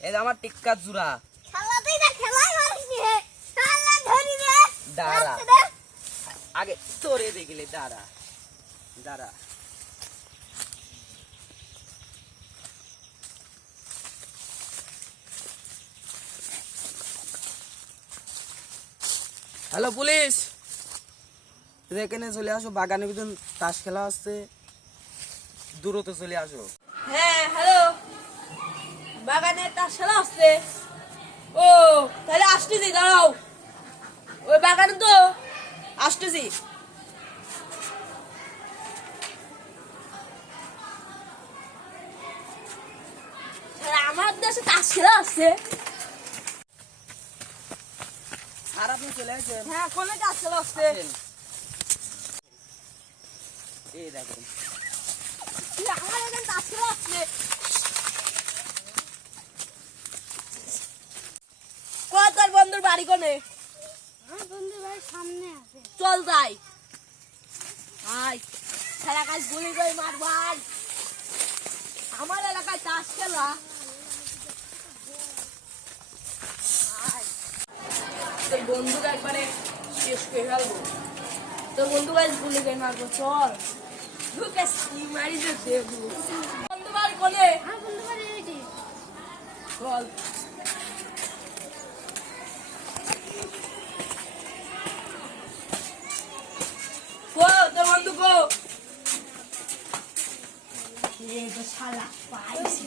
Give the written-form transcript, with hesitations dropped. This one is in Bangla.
এই যে আমার টিক্কা জুরা খেলাতেই না খেলাই মারিস হে শালা ধরি রে দাঁড়া আগে তোরে দেখলে দাঁড়া দাঁড়া হ্যালো পুলিশ এখানে চলে আসো বাগানের ভিতর তাস খেলা আসছে দূরত্ব চলে আসো হ্যাঁ হ্যালো বাগানে তাস খেলা আসছে ও তাহলে আসতেছি দাঁড়াও ওই বাগানে তো আসতেছি আমার দেশে তাস খেলা আসছে আর আপনি চলে আসেন হ্যাঁ কোনে তাস খেলা আসছে এই দেখেন আমার এখানে তাস খেলা আসছে কয় তোর বন্ধুর বাড়ি কোনে আমার বন্ধু ভাই সামনে আছে চল যাই আয় খেলা কাজ গুলি করে মার ভাই আমার এলাকায় তাস খেলা আয়। তোর বন্ধুকে একবারে শেষ করে ফেলবো তোর বন্ধু গাছ গুলি করে মারবো চল ঢুকে মারি যে দেবো বন্ধু বাড়ি কোনে আমার বন্ধু ভাই এইটি চল কো তোর বন্ধু কো এই তো শালা পাইছি